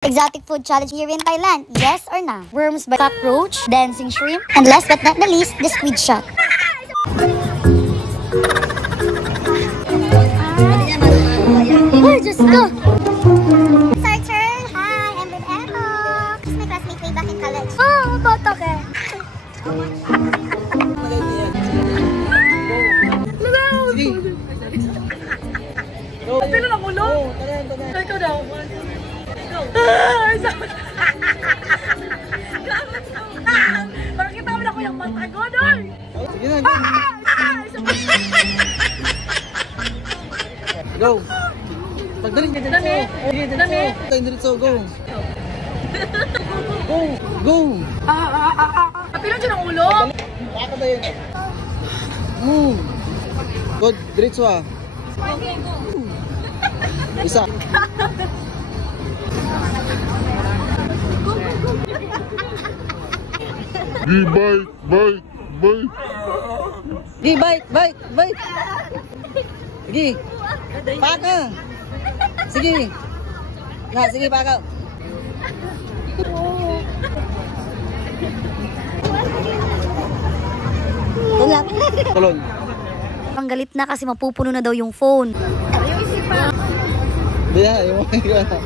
Exotic food challenge here in Thailand, yes or no? Worms by cockroach, dancing shrimp, and last but not the least, the squid shot. Oh, just go! It's our turn. Hi, I'm with Echo. She's my classmate way back in college. Oh, boto ka. Pila ng ulo? Ikaw daw. Bakit tawag ako yung mata ko doon? Sige na. Go. Pagdaling ka Dami. Dami. Tayo diretso, go. Go. Go. Pila dyan ang ulo? Baka ba yun? Move. Good, diretso ah. Isa. Bite. Sige. Paka. Sige. Nga, sige, paka. Tulon. Ang galit na kasi mapupuno na daw yung phone. Hindi yan, yung mga